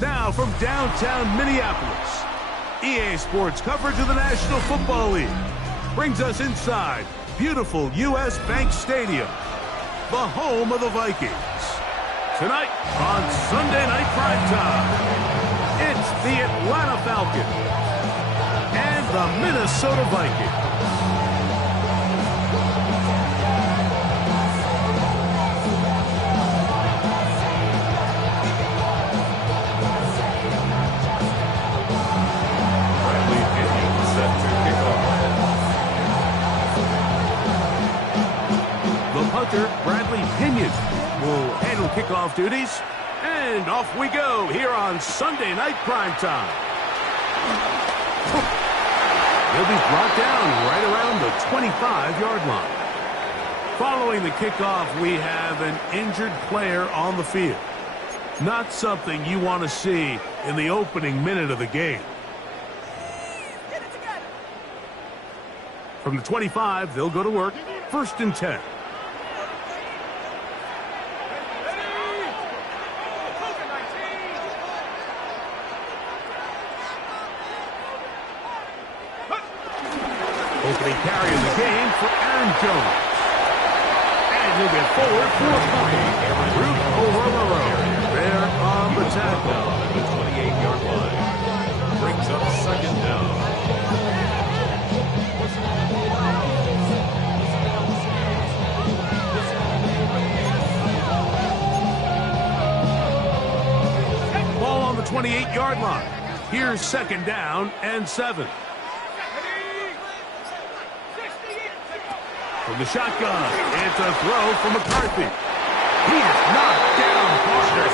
Now from downtown Minneapolis, EA Sports coverage of the National Football League brings us inside beautiful U.S. Bank Stadium, the home of the Vikings. Tonight on Sunday Night Primetime, it's the Atlanta Falcons and the Minnesota Vikings. Bradley Pinion will handle kickoff duties. And off we go here on Sunday Night Primetime. He'll be brought down right around the 25-yard line. Following the kickoff, we have an injured player on the field. Not something you want to see in the opening minute of the game. From the 25, they'll go to work. 1st and 10. Opening carry of the game for Aaron Jones. And he'll get forward for a punt. Root over the road. There on the tackle. At the 28-yard line. Brings up 2nd down. Ball on the 28-yard line. Here's 2nd down and 7. From the shotgun, it's a throw from McCarthy. He is knocked down hard.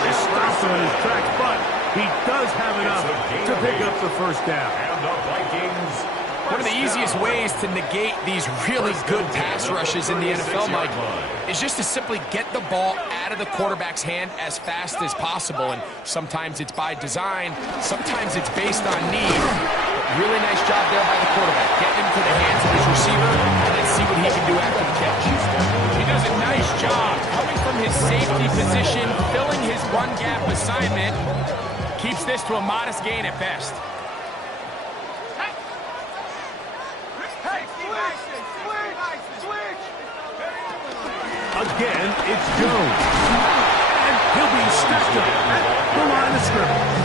He stops him in his tracks, but he does have enough to pick up the 1st down. And the Vikings. One of the easiest ways to negate these really good pass rushes in the NFL, Mike, is just to simply get the ball out of the quarterback's hand as fast as possible. And sometimes it's by design, sometimes it's based on need. Really nice job there by the quarterback, getting into the hands of his receiver, and let's see what he can do after the catch. He does a nice job coming from his safety position, filling his run gap assignment. Keeps this to a modest gain at best. Again, it's Jones. And he'll be snapped up at the line of scrimmage.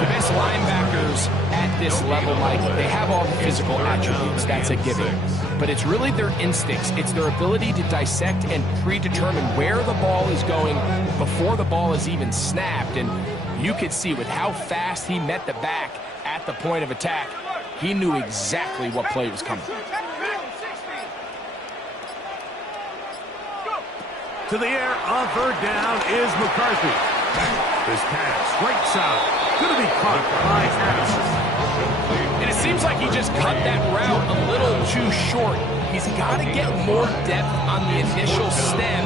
The best linebackers at this level, Mike, they have all the physical attributes. That's a given. But it's really their instincts. It's their ability to dissect and predetermine where the ball is going before the ball is even snapped. And you could see with how fast he met the back at the point of attack, he knew exactly what play was coming. To the air on 3rd down is McCarthy. This pass, right side, going to be caught by Addison. And it seems like he just cut that route a little too short. He's got to get more depth on the initial stem,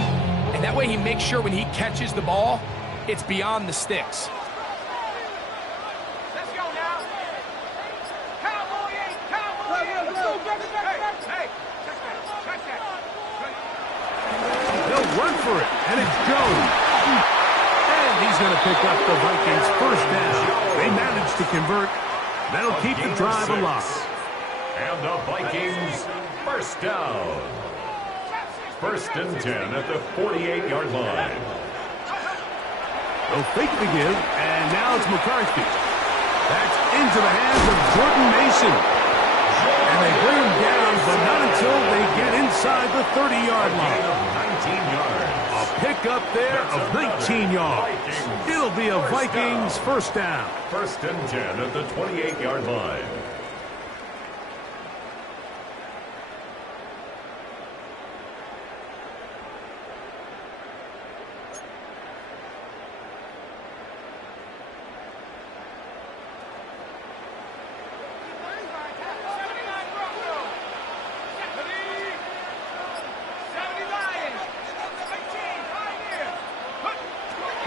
and that way he makes sure when he catches the ball, it's beyond the sticks. Let's go now. Cowboy, cowboy, let's go. Hey, check that. They'll run for it, and it's Jones. And he's going to pick up the Vikings' 1st down. They managed to convert. That'll keep the drive alive. And the Vikings 1st down. 1st and 10 at the 48-yard line. They'll fake the give, and now it's McCarthy. That's into the hands of Jordan Mason. And they bring him down, but not until they get inside the 30-yard line. 19 yards. A pick up there of 19 yards. It'll be a Vikings 1st down. 1st and 10 at the 28-yard line.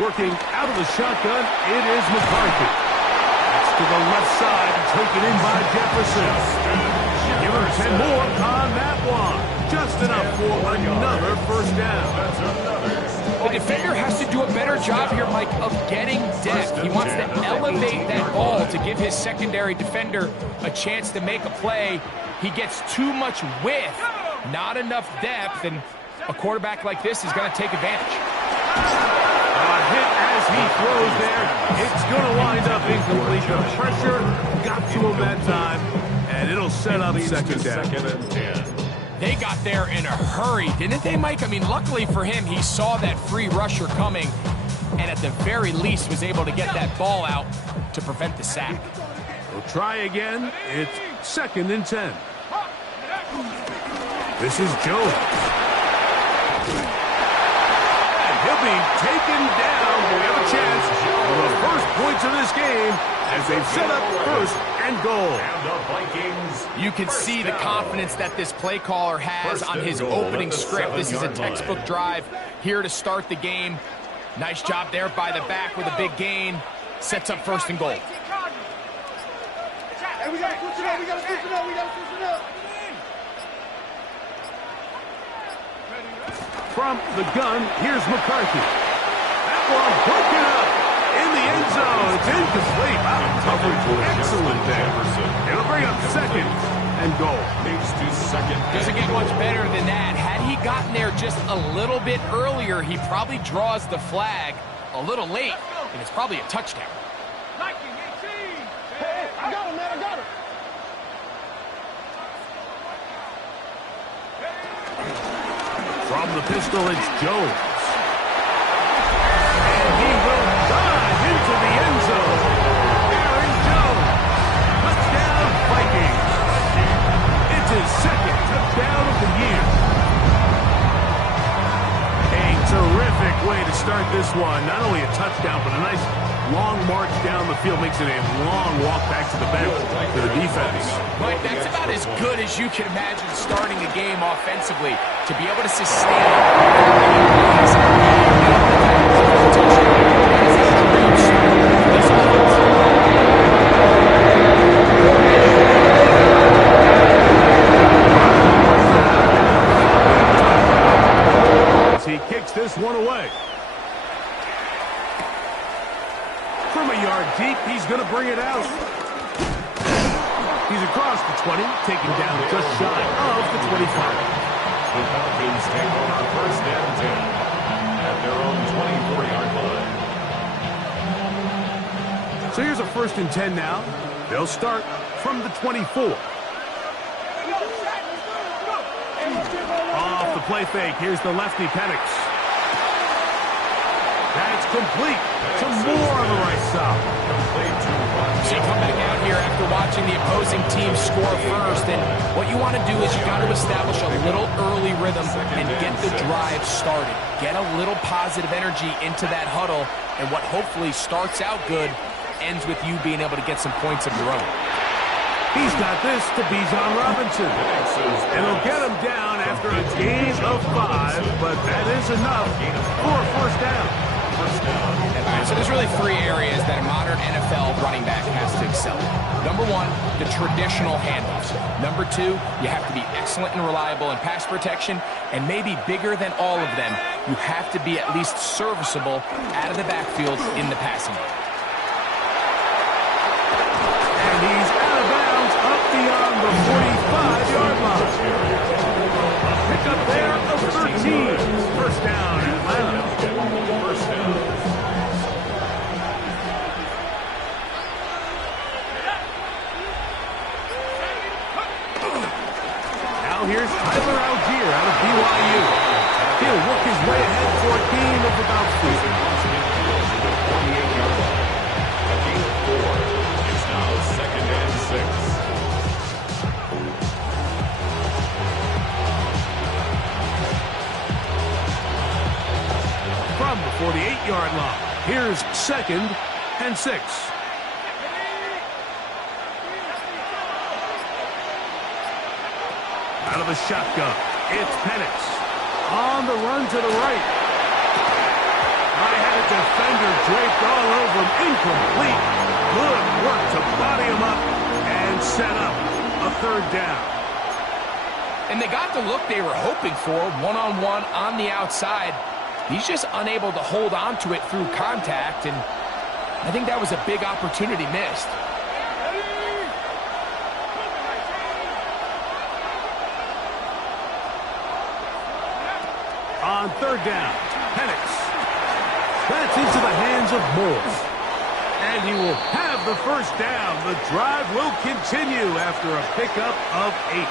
Working out of the shotgun, it is McCarthy. That's to the left side, taken in by Jefferson. Give him 10 more on that one. Just enough for another 1st down. That's another The defender has to do a better job here, Mike, of getting depth. He wants to elevate that ball to give his secondary defender a chance to make a play. He gets too much width, not enough depth, and a quarterback like this is going to take advantage. A hit as he throws there. It's going to wind up incomplete. The pressure got to him that time, and it'll set up second down. Second and 10. They got there in a hurry, didn't they, Mike? I mean, luckily for him, he saw that free rusher coming, and at the very least was able to get that ball out to prevent the sack. We'll try again. It's second and 10. This is Jones. And he'll be taken down. We have a chance for the first points of this game as they've set up first and goal. And the Vikings. You can see the confidence that this play caller has on his opening script. This is a textbook drive here to start the game. Nice job there by the back with a big gain. Sets up first and goal. Hey, we gotta switch it up, we gotta switch it up, we gotta switch it up. From the gun, here's McCarthy. That one broken up in the end zone. It's incomplete. Wow, coverage excellent there. It'll bring up second and goal. Moves to second. Doesn't get much better than that. Had he gotten there just a little bit earlier, he probably draws the flag a little late, and it's probably a touchdown. Hey, I got him, man, I got him. From the pistol, it's Jones. And he will dive into the end zone. Aaron Jones. Touchdown, Vikings. It's his second touchdown of the year. A terrific way to start this one. Not only a touchdown, but a nice long march down the field. Makes it a long walk back to the bench for the defense. Mike, that's about as good as you can imagine starting a game offensively. To be able to sustain as he kicks this one away. From a yard deep, he's going to bring it out. He's across the 20, taken down just shy of the 25. The Falcons take over first and 10 at their own 24-yard line. So here's a first and 10 now. They'll start from the 24. Off the play fake, here's the lefty Penix. That's complete to Moore on the right side. So you come back out here after watching the opposing team score first, and what you want to do is you got to establish a little early rhythm and get the drive started. Get a little positive energy into that huddle, and what hopefully starts out good ends with you being able to get some points of your own. He's got this to Bijan Robinson. And he'll get him down after a gain of 5, but that is enough for a first down. So there's really 3 areas that a modern NFL running back has to excel in. Number 1, the traditional handoffs. Number 2, you have to be excellent and reliable in pass protection, and maybe bigger than all of them, you have to be at least serviceable out of the backfield in the passing game. And he's out of bounds up beyond the 45-yard line. A pickup there of 13. First down, Atlanta. First down. Now here's Tyler Algier out of BYU. He'll work his way ahead for a gain of about 4. 48-yard line. A gain of 4. It's now second and 6. From the 48-yard line, here's second and 6. Out of the shotgun, it's Penix. On the run to the right. I had a defender draped all over him. Incomplete. Good work to body him up and set up a third down. And they got the look they were hoping for, one-on-one on the outside. He's just unable to hold on to it through contact, and I think that was a big opportunity missed. On third down, Penix. That's into the hands of Moore. And he will have the first down. The drive will continue after a pickup of 8.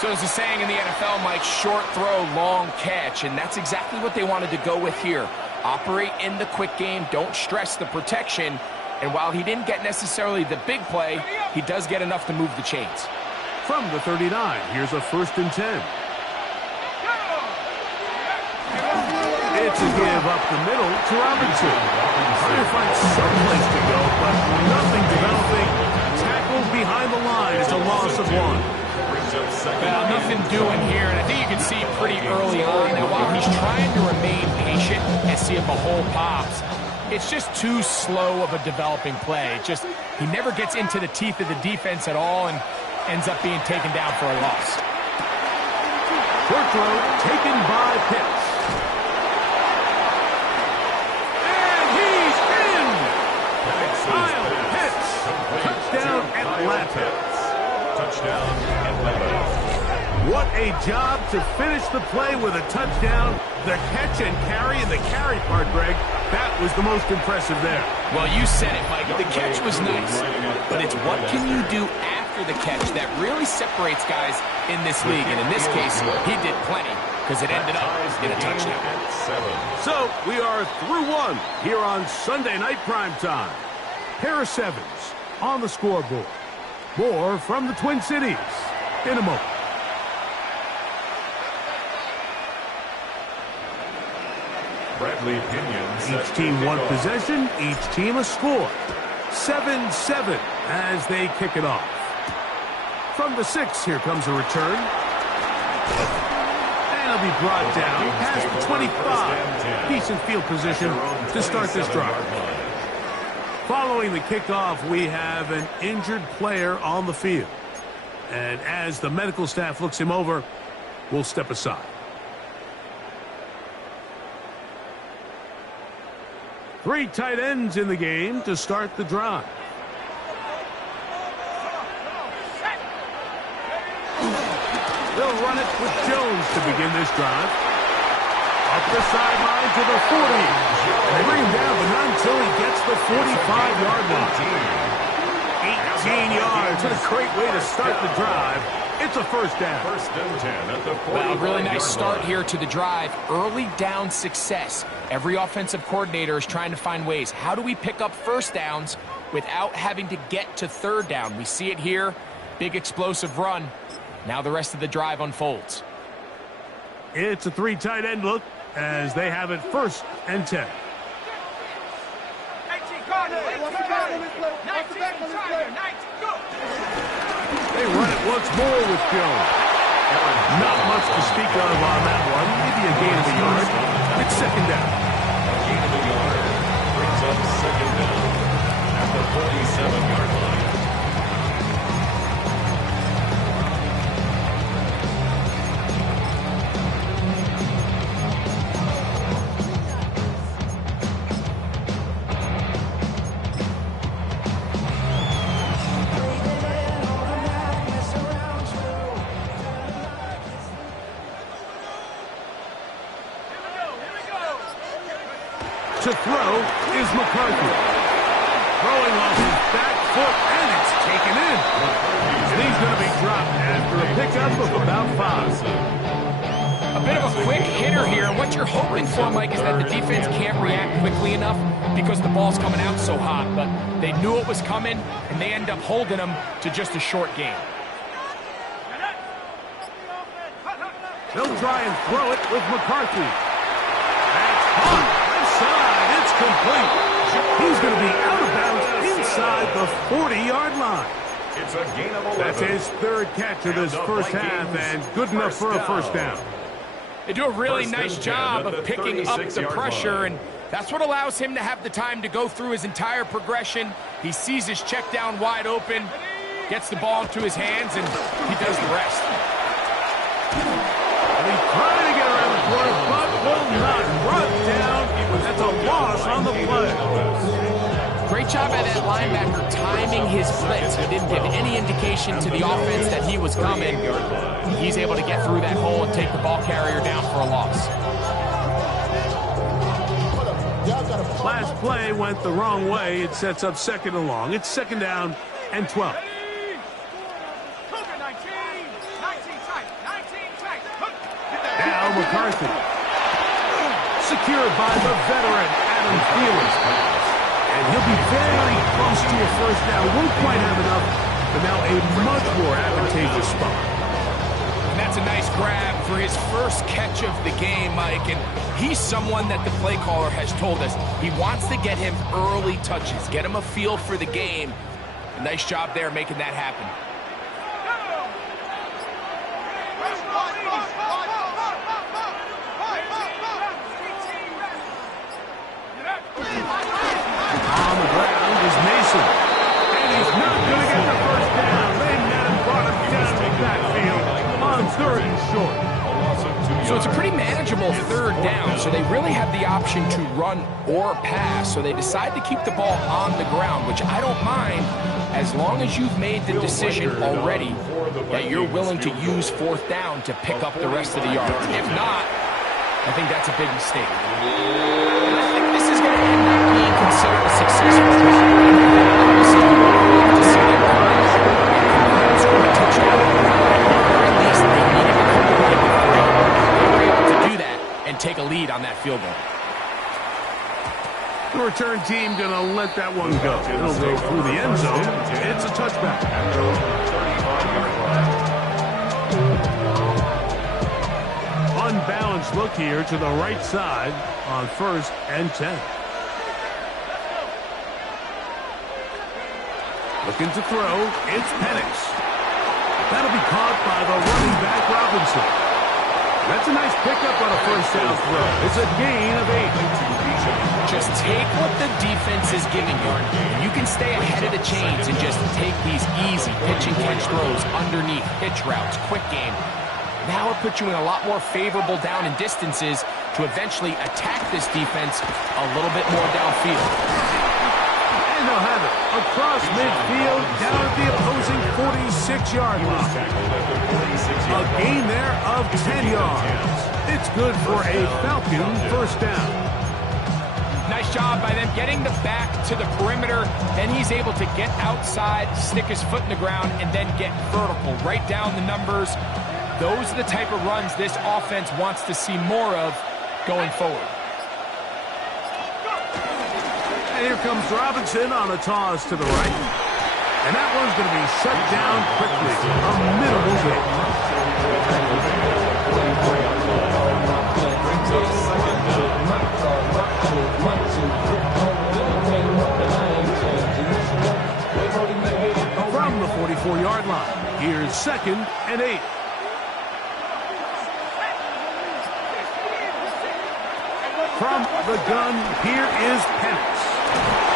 So there's a saying in the NFL, Mike, short throw, long catch, and that's exactly what they wanted to go with here. Operate in the quick game, don't stress the protection, and while he didn't get necessarily the big play, he does get enough to move the chains. From the 39, here's a 1st and 10. It's a give up the middle to Robinson. Trying to find some place to go, but nothing developing. Tackled behind the line. It's a loss of 1. Well, nothing doing here, and I think you can see pretty early on that while he's trying to remain patient and see if a hole pops, it's just too slow of a developing play. He never gets into the teeth of the defense at all and ends up being taken down for a loss. Short throw taken by Pitts. And he's in! Kyle Pitts. Touchdown Atlanta. Touchdown, Atlanta. What a job to finish the play with a touchdown. The catch and carry, and the carry part, Greg, that was the most impressive there. Well, you said it, Mike. The catch was nice, but it's what can you do after the catch that really separates guys in this league. And in this case, he did plenty because it ended up in a touchdown. So we are through 1 here on Sunday Night Primetime. Pair of 7s on the scoreboard. More from the Twin Cities in a moment. Bradley Pinion. Each team one possession, each team a score. 7-7 as they kick it off. From the 6, here comes a return. And it'll be brought down past the 25. Decent field position to start this drive. Following the kickoff, we have an injured player on the field. And as the medical staff looks him over, we'll step aside. Three tight ends in the game to start the drive. They'll run it with Jones to begin this drive. Up the sideline to the 40. They bring him down, but not until he gets the 45-yard line. 18 yards. What a great way to start the drive. It's a first down. 1st and 10 at the 45. Well, a really nice start here to the drive. Early down success. Every offensive coordinator is trying to find ways. How do we pick up first downs without having to get to third down? We see it here. Big explosive run. Now the rest of the drive unfolds. It's a 3 tight end look as they have it 1st and 10. They run it once more with Jones. Not much to speak of on that one. Maybe a gain of a yard. It's 2nd down. A gain of a yard brings up 2nd down at the 47-yard line. To throw is McCarthy. Throwing off his back foot, and it's taken in. And he's going to be dropped after a pickup of about 5. A bit of a quick hitter here. What you're hoping for, Mike, is that the defense can't react quickly enough because the ball's coming out so hot. But they knew it was coming, and they end up holding them to just a short game. They'll try and throw it with McCarthy. That's caught. Side, it's complete. He's going to be out of bounds inside the 40-yard line. It's a gain of 11. That's his 3rd catch of this first half, and good enough for a first down. They do a really nice job of picking up the pressure, and that's what allows him to have the time to go through his entire progression. He sees his check down wide open, gets the ball into his hands, and he does the rest. And he's trying to get around the corner, but will not Great job by that linebacker timing his blitz. He didn't give any indication to the offense that he was coming. He's able to get through that hole and take the ball carrier down for a loss. Last play went the wrong way. It sets up 2nd and long. It's 2nd down and 12. Now McCarthy. Secured by the veteran Adam Thielen. And he'll be very close to a first down. Won't quite have enough, but now a much more advantageous spot. And that's a nice grab for his first catch of the game, Mike. And he's someone that the play caller has told us he wants to get him early touches, get him a feel for the game. A nice job there making that happen. On the ground is Mason. And he's not going to get the first down. They met him, brought him down the backfield on 3rd and short. So it's a pretty manageable 3rd down, so they really have the option to run or pass. So they decide to keep the ball on the ground, which I don't mind as long as you've made the decision already that you're willing to use 4th down to pick up the rest of the yards. If not, I think that's a big mistake. And I think this is going to end up being considered a successful drive. Obviously, you would love to see them come in and score a touchdown. At the very least, they needed to come away with 3. They were able to do that and take a lead on that field goal. The return team going to let that one go. It'll go through the end zone. It's a touchback. Unbalanced look here to the right side on 1st and 10. Looking to throw. It's Penix. That'll be caught by the running back Robinson. That's a nice pickup on a first down throw. It's a gain of 8. Just take what the defense is giving you. You can stay ahead of the chains and just take these easy pitch and catch throws underneath, pitch routes, quick game. Now it puts you in a lot more favorable down and distances to eventually attack this defense a little bit more downfield. And they'll have it across midfield down at the opposing 46-yard line. A gain there of 10 yards. It's good for a Falcon first down. Nice job by them getting the back to the perimeter. Then he's able to get outside, stick his foot in the ground, and then get vertical. Right down the numbers. Those are the type of runs this offense wants to see more of going forward. And here comes Robinson on a toss to the right. And that one's going to be shut down quickly. A minimal gain. From the 44-yard line, here's 2nd and 8. From the gun, here is Penix.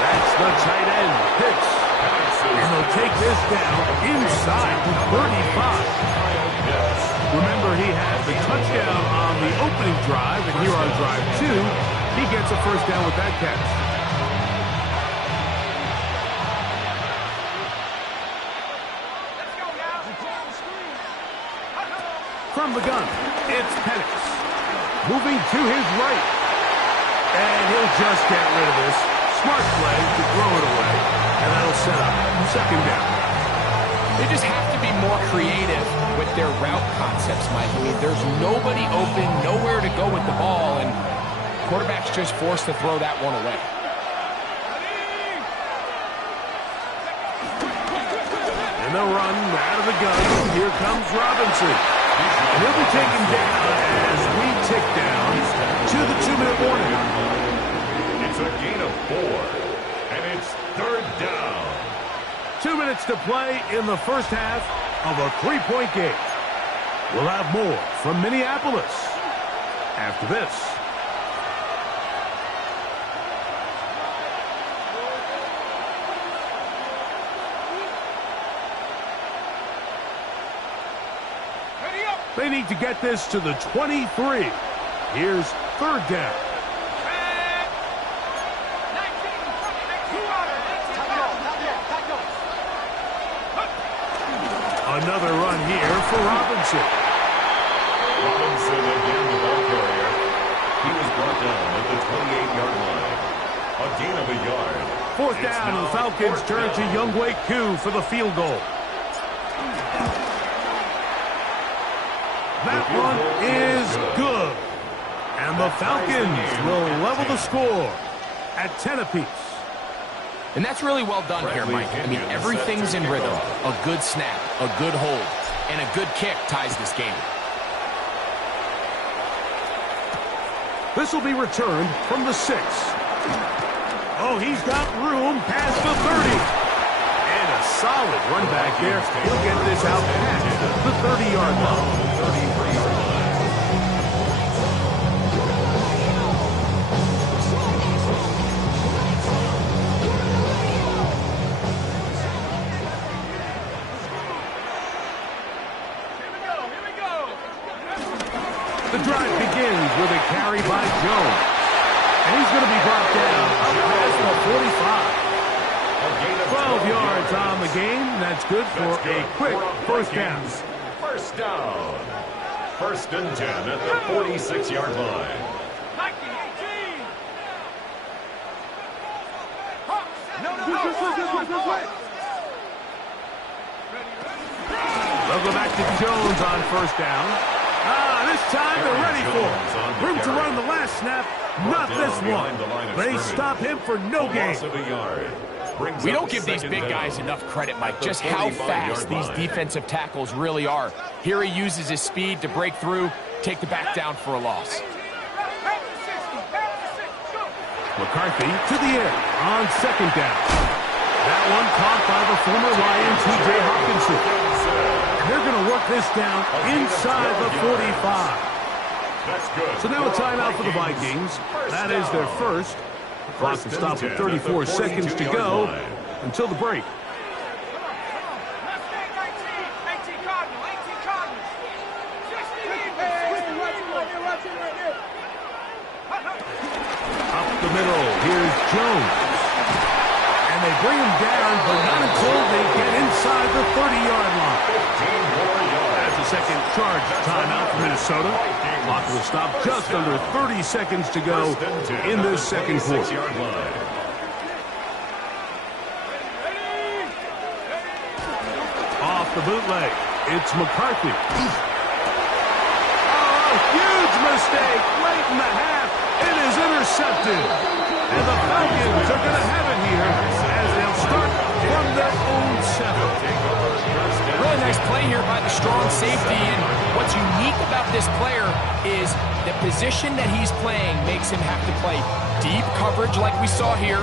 That's the tight end, Pitts. And they'll take this down inside the 35. Remember, he had the touchdown on the opening drive, and here on drive 2, he gets a first down with that catch. From the gun, it's Penix. Moving to his right. And he'll just get rid of this. Smart play to throw it away. And that'll set up 2nd down. They just have to be more creative with their route concepts, Mike. I mean, there's nobody open, nowhere to go with the ball, and quarterback's just forced to throw that one away. And they'll run out of the gun. Here comes Robinson. And he'll be taken down as we tick down to the 2-minute warning. It's a gain of 4, and it's 3rd down. 2 minutes to play in the first half of a 3-point game. We'll have more from Minneapolis after this. They need to get this to the 23. Here's 3rd down. Another run here for Robinson. Robinson again, the ball carrier. He was brought down at the 28-yard line. A gain of a yard. Fourth down, and the Falcons turn to Wk2 for the field goal. That one is good. And the Falcons will level the score at 10 apiece. And that's really well done here, Mike. I mean, everything's in rhythm. A good snap, a good hold, and a good kick ties this game. This will be returned from the 6. Oh, he's got room past the 30. And a solid run back there. He'll get this out past the 30-yard line. The drive begins with a carry by Jones. And he's going to be brought down up past the 45. 12 yards on the game. That's good for a quick first down. First down. First and 10 at the 46-yard line. They'll go back to Jones on first down. This time they're ready for it. Room to run the last snap, not this one. They stop him for no gain. We don't give these big guys enough credit, Mike, just how fast these defensive tackles really are. Here he uses his speed to break through, take the back down for a loss. McCarthy to the air on second down. That one caught by the former Lion, T.J. Hopkinson. They're going to work this down inside the 45. So now a timeout for the Vikings. That is their first. The clock will stop with 34 seconds to go until the break. Up the middle, here's Jones. And they bring him down, but not until they get inside the 30-yard line. That's a second charge timeout for Minnesota. Clock will stop just under 30 seconds to go in this second quarter. Off the bootleg, it's McCarthy. Oh, huge mistake late in the half. It is intercepted. And the Falcons are going to have it here as they'll start from their own 7. Really nice play here by the strong safety, and what's unique about this player is the position that he's playing makes him have to play deep coverage like we saw here,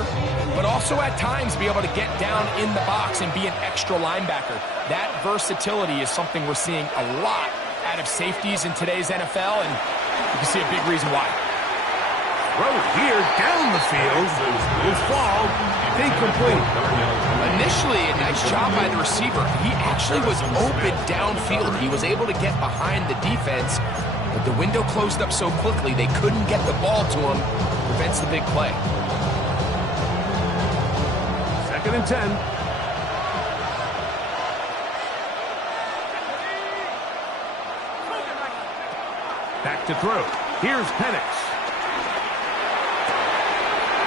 but also at times be able to get down in the box and be an extra linebacker. That versatility is something we're seeing a lot out of safeties in today's NFL, and you can see a big reason why. Throw here down the field will fall incomplete. Initially, a nice job by the receiver. He actually was open downfield. He was able to get behind the defense, but the window closed up so quickly they couldn't get the ball to him. Prevents the big play. 2nd and 10. Back to throw. Here's Penix.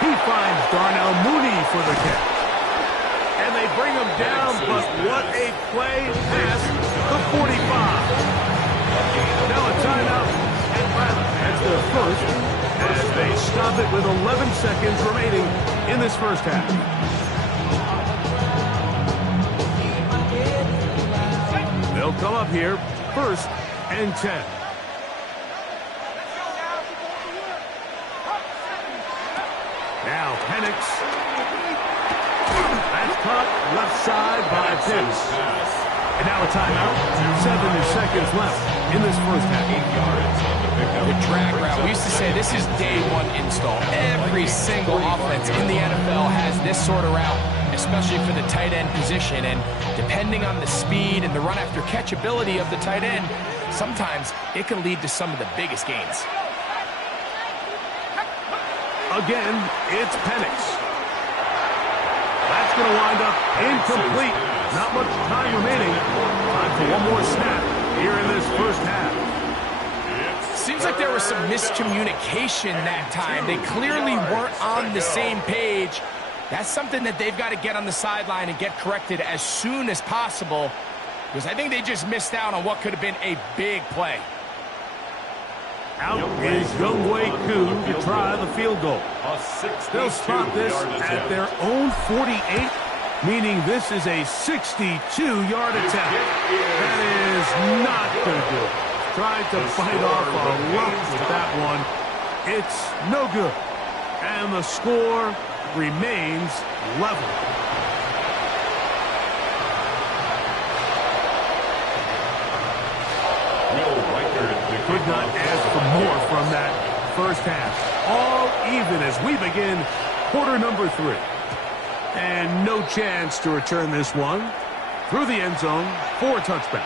He finds Darnell Mooney for the catch. And they bring him down, but what a play past the 45. Now a timeout, and that's their first, as they stop it with 11 seconds remaining in this first half. They'll come up here, 1st and 10. Now Penix. That's caught left side by Pitts. And now a timeout. 7 seconds left in this first half. The drag route. We used to say this is day one install. Every single offense in the NFL has this sort of route, especially for the tight end position. And depending on the speed and the run after catch ability of the tight end, sometimes it can lead to some of the biggest gains. Again, it's Penix. That's going to wind up incomplete. Not much time remaining. Time for one more snap here in this first half. Seems like there was some miscommunication that time. They clearly weren't on the same page. That's something that they've got to get on the sideline and get corrected as soon as possible, because I think they just missed out on what could have been a big play. Out is Wk2 to try the field goal. They'll spot this at their own 48, meaning this is a 62-yard attempt. That is not going to do it. Tried to fight off a lump with that one. It's no good. And the score remains level. Could not ask for more from that first half. All even as we begin quarter number 3. And no chance to return this one through the end zone for a touchback.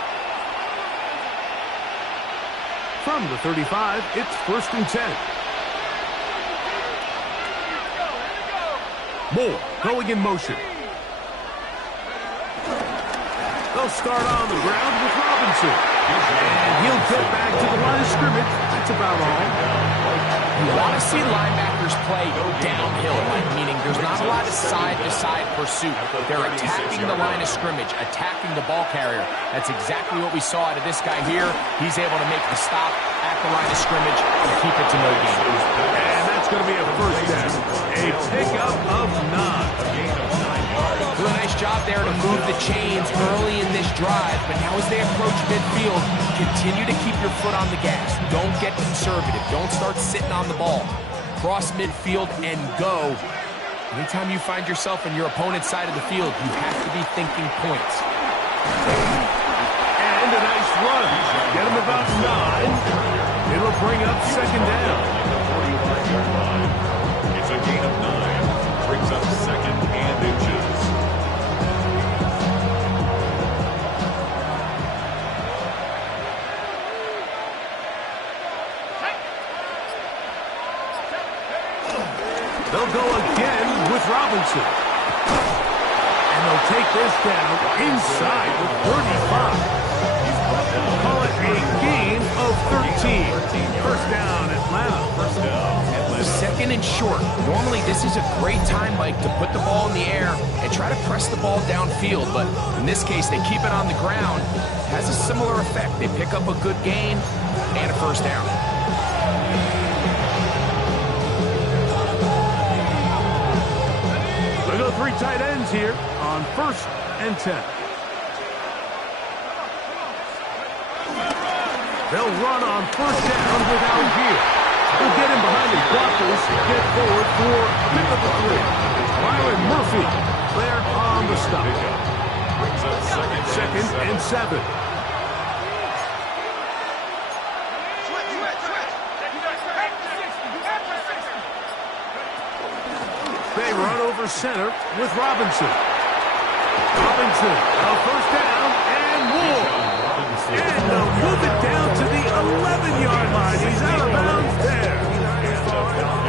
From the 35, it's 1st and 10. Moore going in motion. They'll start on the ground with Robinson. And he'll get back to the line of scrimmage. That's about all. You want to see linebackers play downhill, meaning there's not a lot of side-to-side pursuit. They're attacking the line of scrimmage, attacking the ball carrier. That's exactly what we saw out of this guy here. He's able to make the stop at the line of scrimmage and keep it to no gain. And that's going to be a first down. A pickup of 9. Do a nice job there to move the chains early in this drive, but now as they approach midfield, continue to keep your foot on the gas. Don't get conservative. Don't start sitting on the ball. Cross midfield and go. Anytime you find yourself on your opponent's side of the field, you have to be thinking points. And a nice run. Get him about 9. It'll bring up 2nd down. It's a gain of 9. Brings up 2nd and inches. They'll go again with Robinson. And they'll take this down inside the 35. Call it a gain of 13. First down, Atlanta. 2nd and short. Normally, this is a great time, Mike, to put the ball in the air and try to press the ball downfield. But in this case, they keep it on the ground. Has a similar effect. They pick up a good gain and a first down. They go 3 tight ends here on 1st and 10. They'll run on 1st down without here. They'll get him behind the blockers, get forward for pickup of 3. Byron Murphy there on the stop. 2nd and 7. They run over center with Robinson. Robinson, a first down and more. And they'll move it down to the 11-yard line. He's out of bounds there.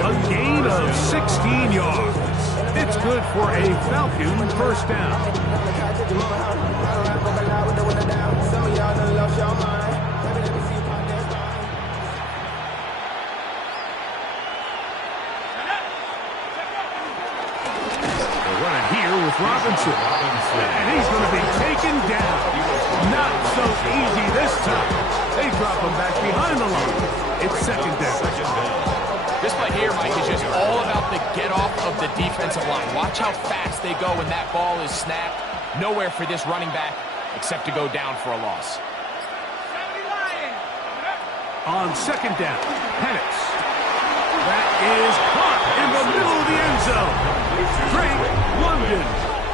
A gain of 16 yards. It's good for a Falcon first down. With Robinson. And he's going to be taken down. Not so easy this time. They drop him back behind the line. It's 2nd down. This play here, Mike, is just all about the get off of the defensive line. Watch how fast they go when that ball is snapped. Nowhere for this running back except to go down for a loss. On 2nd down, Penix. That is caught in the middle of the end zone. Drake London.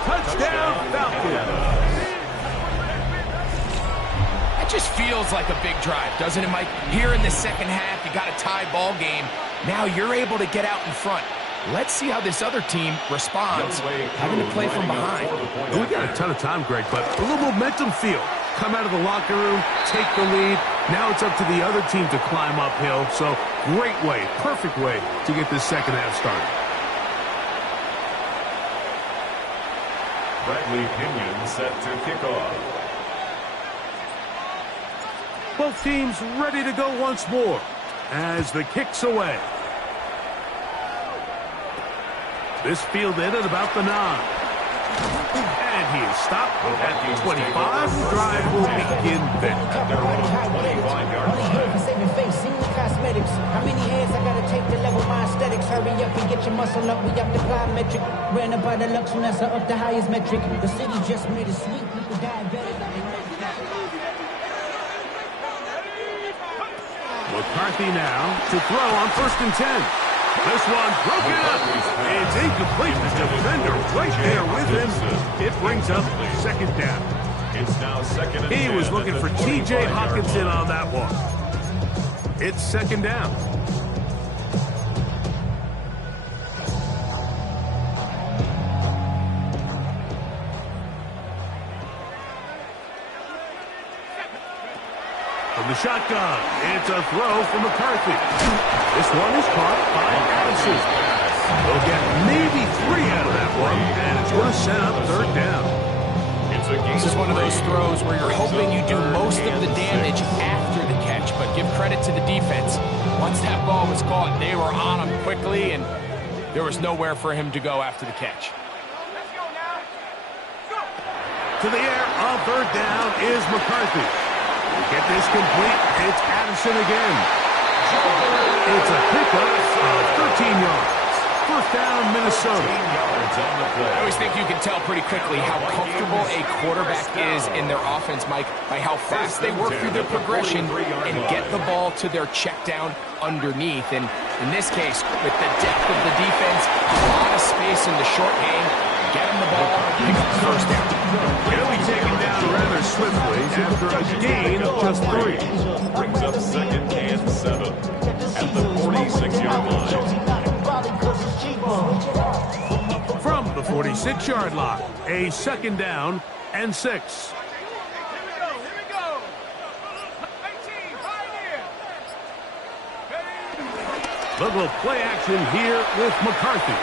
Touchdown, Falcons. That just feels like a big drive, doesn't it, Mike? Here in the second half, you got a tie ball game. Now you're able to get out in front. Let's see how this other team responds, having to play from behind. We got a ton of time, Greg, but a little momentum feel. Come out of the locker room, take the lead. Now it's up to the other team to climb uphill. So great way, perfect way to get this second half started. Bradley Pinion set to kick off. Both teams ready to go once more as the kick's away. This fielded at about the 9. And he is stopped at the 25. Drive will begin then. At their own 25-yard line. Cosmetics. How many hands I gotta take to level my aesthetics? Hurry up and get your muscle up. We up the plyometric. Ran up by the Lux when that's up the highest metric. The city just made it sweet. People diabetic. McCarthy now to throw on 1st and 10. This one broken up. It's incomplete. The defender right there with him. It brings up 2nd down. It's now 2nd and 10. He was looking for T.J. Hawkinson on that one. It's 2nd down. From the shotgun, it's a throw from McCarthy. This one is caught by Addison. They'll get maybe 3 out of that one, and it's going to set up 3rd down. This is one of those throws where you're hoping you do most of the damage after the catch, but give credit to the defense. Once that ball was caught, they were on him quickly, and there was nowhere for him to go after the catch. Let's go now. Go. To the air on 3rd down is McCarthy. Get this complete. It's Addison again. It's a pickup of 13 yards. 1st down, Minnesota. I always think you can tell pretty quickly how comfortable a quarterback is in their offense, Mike, by how fast they work through their progression and get the ball to their check down underneath. And in this case, with the depth of the defense, a lot of space in the short game, get him the ball, pick up the 1st down. He'll be taken down rather swiftly after a gain of just 3. Brings up 2nd and 7 at the 46-yard line. From the 46-yard line, a 2nd down and 6. Here we go. 18, pioneer. Little play action here with McCarthy.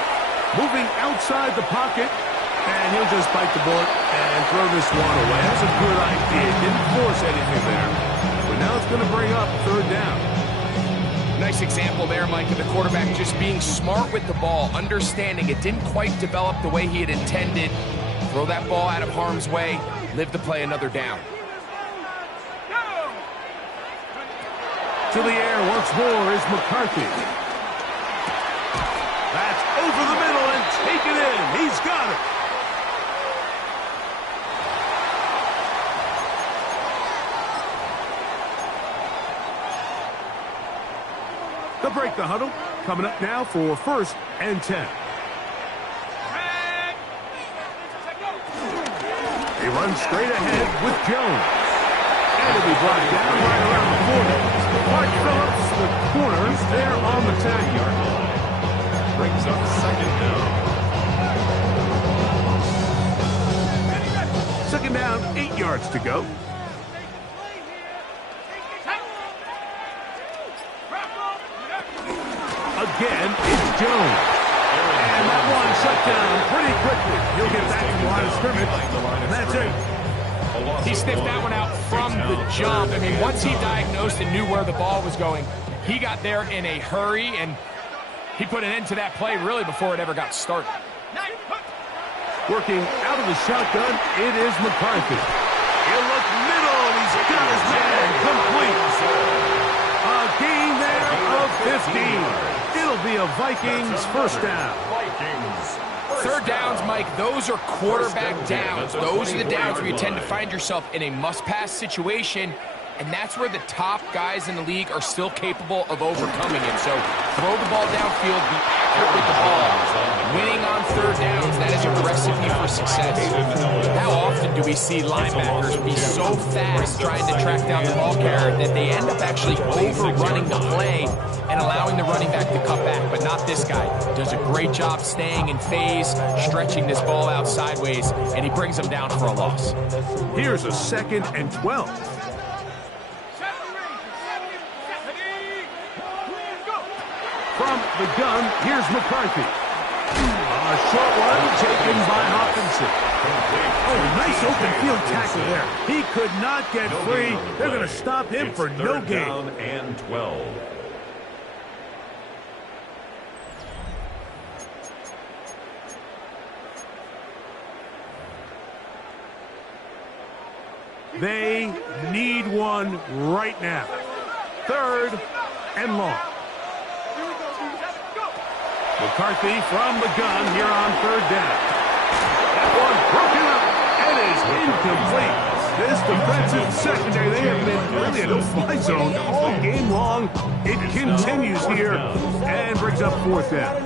Moving outside the pocket, and he'll just bite the bullet and throw this one away. That's a good idea. Didn't force anything there. But now it's going to bring up 3rd down. Nice example there, Mike, of the quarterback just being smart with the ball, understanding it didn't quite develop the way he had intended. Throw that ball out of harm's way, live to play another down. To the air once more is McCarthy. That's over the middle and taken in. He's got it. They'll break the huddle. Coming up now for 1st and 10. He runs straight ahead with Jones. And he'll be brought down right around the corner. Mark Phillips, the corners, there on the 10-yard line. Brings up 2nd down. 2nd down, 8 yards to go. Again, it's Jones. And that one shut down pretty quickly. He'll get back to the line of scrimmage, and that's it. He sniffed that one out from the jump. I mean, once he diagnosed and knew where the ball was going, he got there in a hurry, and he put an end to that play really before it ever got started. Working out of the shotgun, it is McCarthy. He'll look middle. He's got his man complete. A gain there of 15. It'll be a Vikings 1st down. 3rd downs, Mike, those are quarterback downs. Those are the downs where you tend to find yourself in a must-pass situation, and that's where the top guys in the league are still capable of overcoming it. So throw the ball downfield, be accurate with the ball. Winning on 3rd downs, that is a recipe for success. How often do we see linebackers be so fast trying to track down the ball carrier that they end up actually overrunning the play and allowing the running back to cut back? But not this guy. Does a great job staying in phase, stretching this ball out sideways, and he brings them down for a loss. Here's a 2nd and 12. From the gun, here's McCarthy. A short one taken by Hawkinson. Nice open field tackle there. He could not get free. They're going to stop him for no gain. Down and 12. They need one right now. 3rd and long. McCarthy from the gun here on 3rd down. That one broken up. It is incomplete. This defensive secondary, they have been really in a fly zone all game long. It continues here and brings up 4th down.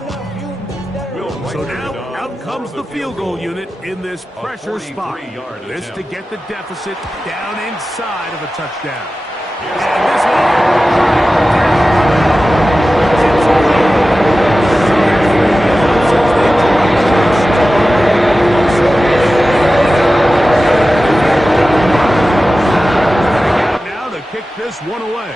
So now out comes the field goal unit in this pressure spot. This to get the deficit down inside of a touchdown. And this now to kick this one away.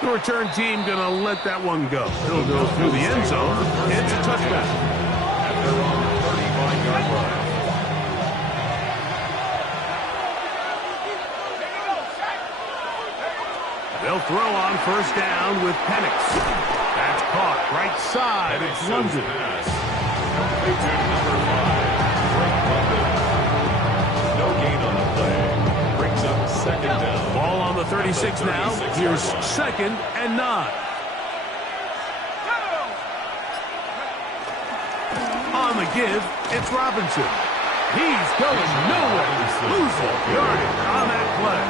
The return team going to let that one go. He'll go through the end zone. It's a touchback. At their own 35-yard line. They'll throw on 1st down with Penix. That's caught right side. It's London. Complete to number 5, Frank London. No gain on the play. Brings up 2nd down. Ball on the 36 now. Here's 2nd and 9. On the give, it's Robinson. He's going nowhere. Losing yardage on that play.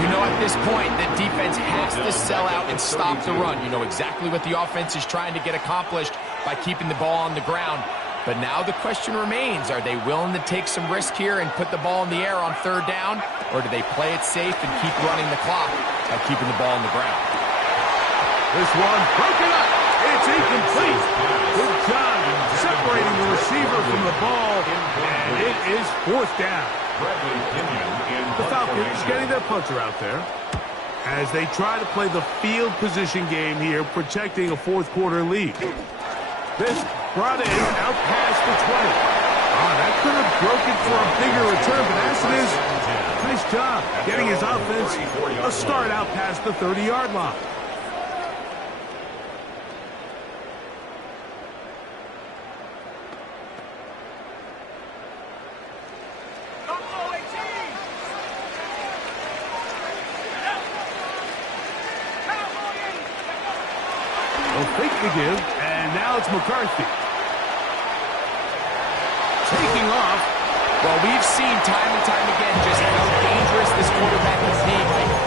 You know, at this point, the defense has to sell out and stop the run. You know exactly what the offense is trying to get accomplished by keeping the ball on the ground. But now the question remains, are they willing to take some risk here and put the ball in the air on 3rd down? Or do they play it safe and keep running the clock by keeping the ball on the ground? This one broken up. It's incomplete. Good job separating the receiver from the ball. And it is 4th down. The Falcons getting their punter out there as they try to play the field position game here, protecting a 4th quarter lead. This brought in out past the 20. That could have broken for a bigger return, but as it is, nice job getting his offense a start out past the 30-yard line. Fake the give, and now it's McCarthy. Taking off. Well, we've seen time and time again just how dangerous this quarterback can be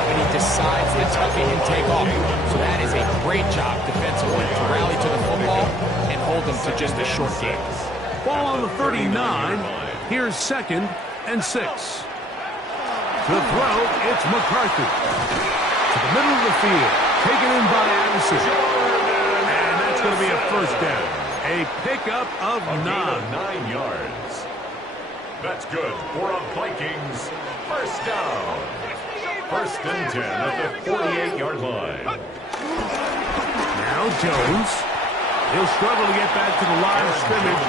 when he decides to tuck it and take off. So that is a great job defensively to rally to the football and hold them to just a short game. Ball on the 39. Here's 2nd and 6. To throw, it's McCarthy. To the middle of the field. Taken in by Addison. Going to be a 1st down. A pickup of 9 yards. That's good for a Vikings 1st down. 1st and 10 at the 48-yard line. Now Jones. He'll struggle to get back to the line of scrimmage.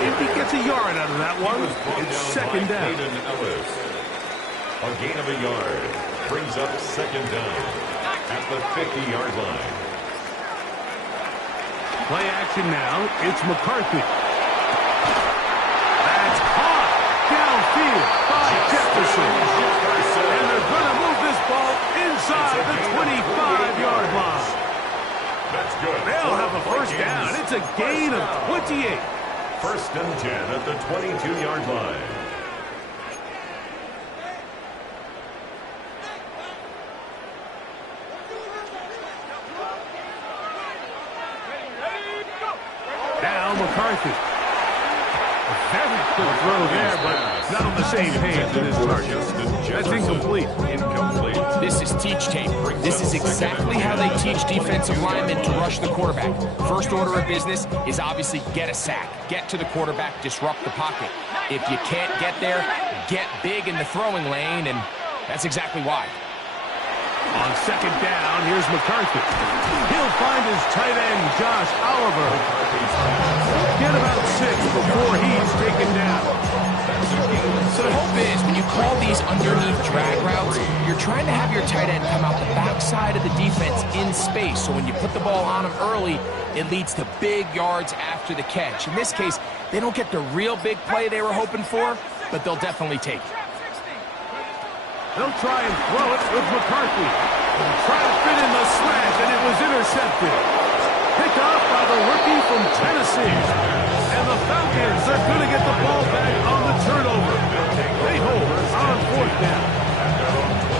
If he gets a yard out of that one, it's 2nd down. A gain of a yard brings up 2nd down at the 50-yard line. Play action now. It's McCarthy. That's caught downfield by Jefferson. And they're going to move this ball inside the 25-yard line. That's good. They'll have a 1st down. It's a gain of 28. 1st and 10 at the 22-yard line. McCarthy. A very quick throw there, but not on the same page with his target. That's incomplete. This is teach tape. This is exactly how they teach defensive linemen to rush the quarterback. First order of business is obviously get a sack. Get to the quarterback, disrupt the pocket. If you can't get there, get big in the throwing lane, and that's exactly why. On 2nd down, here's McCarthy. He'll find his tight end, Josh Oliver. Get about 6. before he's taken down. So the hope is when you call these underneath drag routes, you're trying to have your tight end come out the backside of the defense in space. So when you put the ball on him early, it leads to big yards after the catch. In this case, they don't get the real big play they were hoping for, but they'll definitely take it. They'll try and throw it with McCarthy. Try to fit in the slash, and it was intercepted. Picked off by the rookie from Tennessee. And the Falcons are going to get the ball back on the turnover. They hold on 4th down.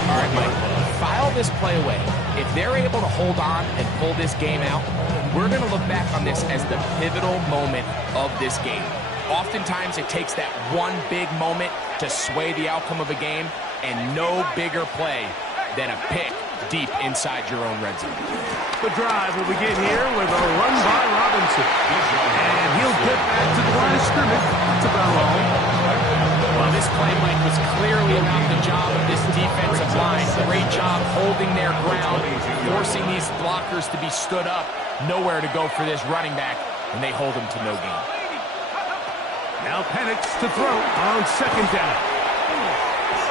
All right, Mike, file this play away. If they're able to hold on and pull this game out, we're going to look back on this as the pivotal moment of this game. Oftentimes, it takes that one big moment to sway the outcome of a game, and no bigger play than a pick deep inside your own red zone. The drive will begin here with a run by Robinson. And he'll get back to the line of scrimmage. That's about all. Well, this play, Mike, was clearly about the job of this defensive line. Great job holding their ground, forcing these blockers to be stood up. Nowhere to go for this running back, and they hold him to no gain. Now Penix to throw on 2nd down.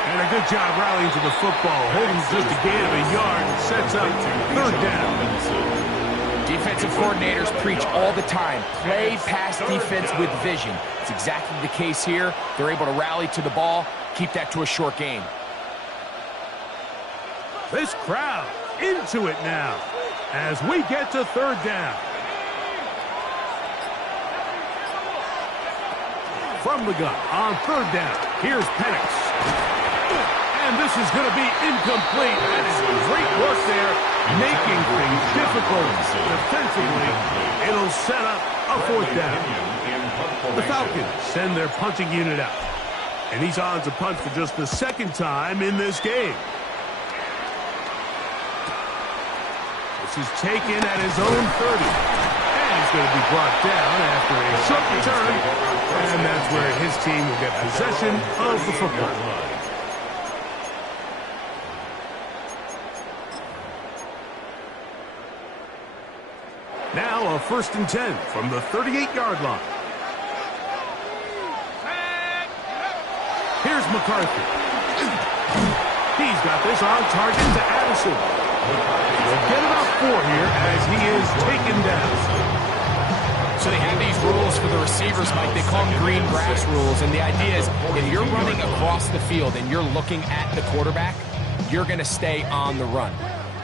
And a good job rallying to the football. Holding just a gain of a yard and sets up 3rd down. Defensive coordinators preach all the time, play pass defense with vision. It's exactly the case here. They're able to rally to the ball, keep that to a short gain. This crowd into it now as we get to 3rd down. From the gun on 3rd down, here's Penix. And this is going to be incomplete. That is great work there, making things difficult defensively. It'll set up a 4th down. The Falcons send their punting unit out. And he's on to punt for just the 2nd time in this game. This is taken at his own 30. And he's going to be brought down after a short return. And that's where his team will get possession of the football. Now a 1st and 10 from the 38-yard line. Here's McCarthy. He's got this on target to Addison. We'll get about 4 here as he is taken down. So they have these rules for the receivers, Mike. They call them green grass rules. And the idea is if you're running across the field and you're looking at the quarterback, you're going to stay on the run.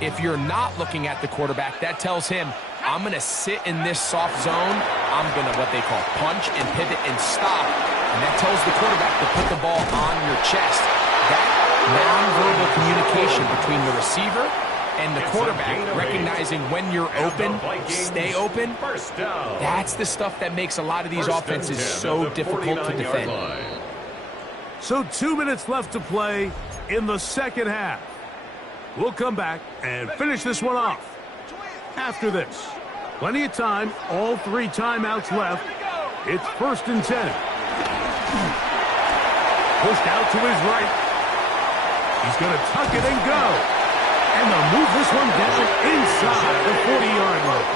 If you're not looking at the quarterback, that tells him, I'm going to sit in this soft zone. I'm going to what they call punch and pivot and stop. And that tells the quarterback to put the ball on your chest. That nonverbal communication between the receiver and the quarterback, recognizing when you're open, stay open, that's the stuff that makes a lot of these offenses so difficult to defend. So 2 minutes left to play in the 2nd half. We'll come back and finish this one off. After this, plenty of time, all 3 timeouts left. It's 1st and 10. Pushed out to his right. He's going to tuck it and go. And they'll move this one down inside the 40-yard line.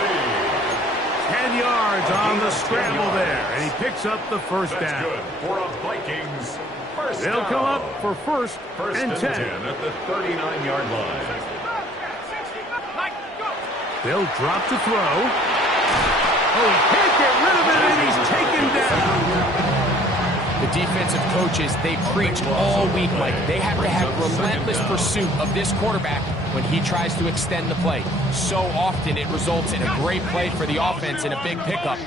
10 yards on the scramble there, and he picks up the 1st down. Good for a Vikings first They'll down. come up for first and 10 at the 39-yard line. They'll drop to throw. Oh, he can't get rid of it, and he's taken down. The defensive coaches, they preach all week, Mike. They have to have relentless pursuit of this quarterback when he tries to extend the play. So often it results in a great play for the offense and a big pickup.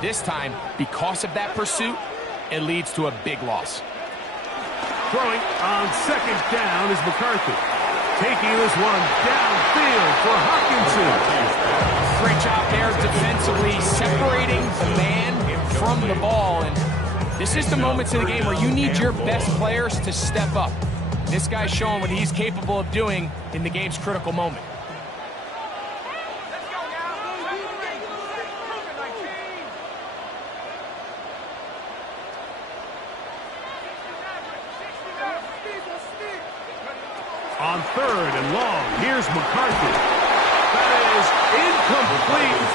This time, because of that pursuit, it leads to a big loss. Throwing on 2nd down is McCarthy. Taking this one downfield for Hawkinson. Great job there defensively, separating the man from the ball. And this is the moments in the game where you need your best players to step up. This guy's showing what he's capable of doing in the game's critical moment. On 3rd and long, here's McCarthy. That is incomplete.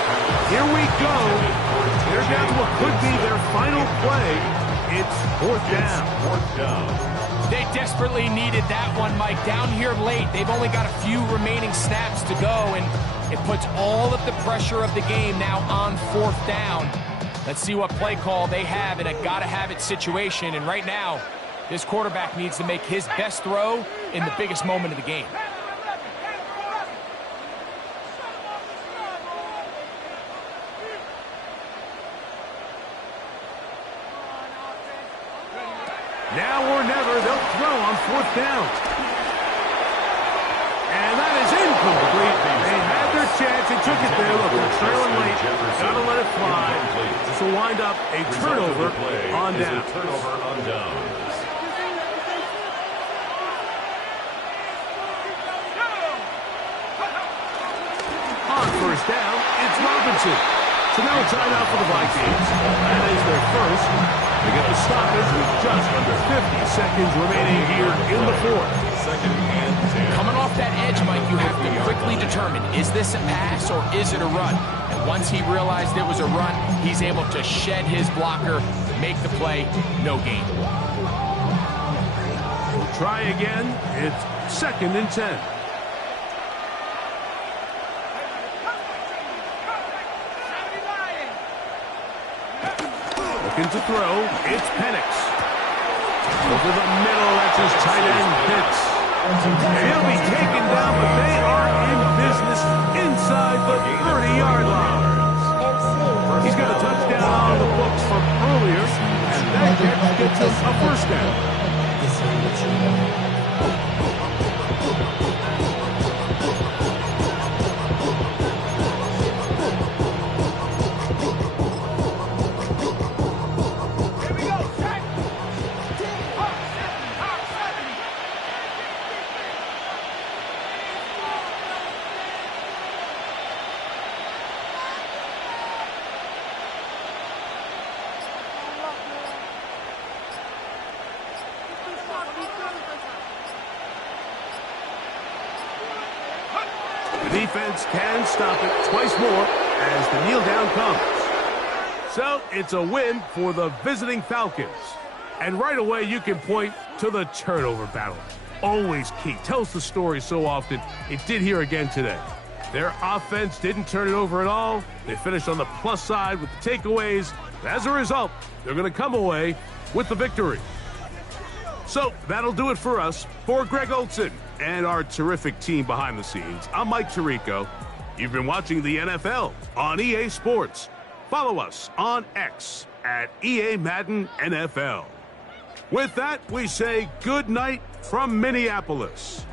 Here we go. They're down to what could be their final play. It's fourth down. They desperately needed that one, Mike. Down here late, they've only got a few remaining snaps to go, and it puts all of the pressure of the game now on fourth down. Let's see what play call they have in a gotta-have-it situation, and right now, this quarterback needs to make his best throw in the biggest moment of the game. Now or never, they'll throw on fourth down. And that is incomplete. They had their chance. They took it there. Look, they're trailing late. Got to let it fly. This will wind up a turnover on down. On first down, it's Robinson. So now a timeout for the Vikings. That is their first. They get the stoppage with just under 50 seconds remaining here in the fourth. Coming off that edge, Mike, you have to quickly determine, is this a pass or is it a run? And once he realized it was a run, he's able to shed his blocker, make the play, no gain. We'll try again. It's 2nd and 10. Looking to throw, it's Penix. Over the middle, that's his tight end, Pitts. And he'll be taken down, but they are in business inside the 30-yard line. He's got a touchdown on the books from earlier, and that catch gets us a first down. The defense can stop it twice more as the kneel down comes. So it's a win for the visiting Falcons. And right away you can point to the turnover battle. Always key. Tells the story so often. It did here again today. Their offense didn't turn it over at all. They finished on the plus side with the takeaways. As a result, they're going to come away with the victory. So that'll do it for us. For Greg Olson and our terrific team behind the scenes, I'm Mike Tirico. You've been watching the NFL on EA Sports. Follow us on X at EA Madden NFL. With that, we say good night from Minneapolis.